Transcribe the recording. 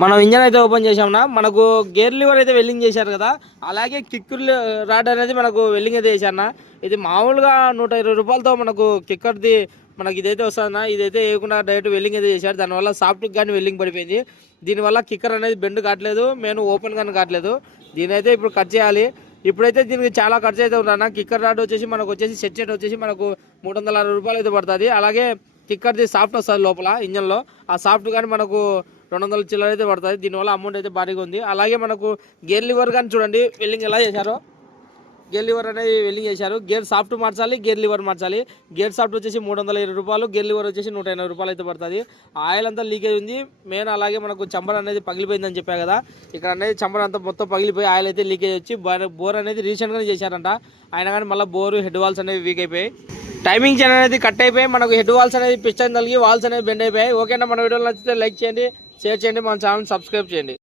మనం ఇంజన్ అయితే ఓపెన్ చేసామన్నా, మనకు గేర్ లివర్ అయితే వెల్డింగ్ చేశారు కదా, అలాగే కిక్కర్ రాడ్ అనేది మనకు వెల్డింగ్ అయితే చేశారన్న. ఇది మామూలుగా 120 రూపాయలతో మనకు కిక్కర్ది మనకి ఇదైతే వస్తుందన్న. ఇదైతే వేయకుండా డైరెక్ట్ వెల్డింగ్ అయితే చేశారు. దానివల్ల సాఫ్ట్కి కానీ వెల్డింగ్ పడిపోయింది. దీనివల్ల కిక్కర్ అనేది బెండ్ కావట్లేదు, మెయిన్ ఓపెన్ కానీ కావట్లేదు. దీని అయితే ఇప్పుడు కట్ చేయాలి. ఇప్పుడైతే దీనికి చాలా ఖర్చు అయితే ఉందన్న. కిక్కర్ రాడ్ వచ్చేసి మనకు వచ్చేసి సెట్ వచ్చేసి మనకు 360 రూపాయలు అయితే పడుతుంది. అలాగే కిక్కర్ది సాఫ్ట్ వస్తుంది లోపల ఇంజన్లో, ఆ సాఫ్ట్ కానీ మనకు 200 చిల్లర అయితే పడుతుంది. దీనివల్ల అమౌంట్ అయితే భారీగా ఉంది. అలాగే మనకు గేర్ లివర్ కానీ చూడండి వెల్డింగ్ ఎలా చేశారో. గేర్ లివర్ అనేది వెల్డింగ్ చేశారు. గేర్ సాఫ్ట్ మార్చాలి, గేర్ లివర్ మార్చాలి. గేర్ సాఫ్ట్ వచ్చేసి 320 రూపాయలు, గేర్ లివర్ వచ్చేసి 180 రూపాయలు అయితే పడుతుంది. ఆయిల్ అంతా లీకేజ్ ఉంది మెయిన్. అలాగే మనకు చంబర్ అనేది పగిలిపోయిందని చెప్పా కదా, ఇక్కడ అనేది చంబర్ అంతా మొత్తం పగిలిపోయి ఆయిల్ అయితే లీకేజ్ వచ్చి బోర్ అనేది రీసెంట్గానే చేశారంట. అయినా కానీ మళ్ళీ బోరు హెడ్ వాల్స్ అనేవి వీక్ అయిపోయాయి. టైమింగ్ చైన్ అనేది కట్ అయిపోయి మనకు హెడ్ వాల్స్ అనేది పిస్టన్ తగిలి వాల్స్ అనేవి బెండ్ అయిపోయాయి. ఓకేనా, మన వీడియోలో నచ్చితే లైక్ చేయండి, షేర్ చేయండి, మన ఛానల్ సబ్స్క్రైబ్ చేయండి.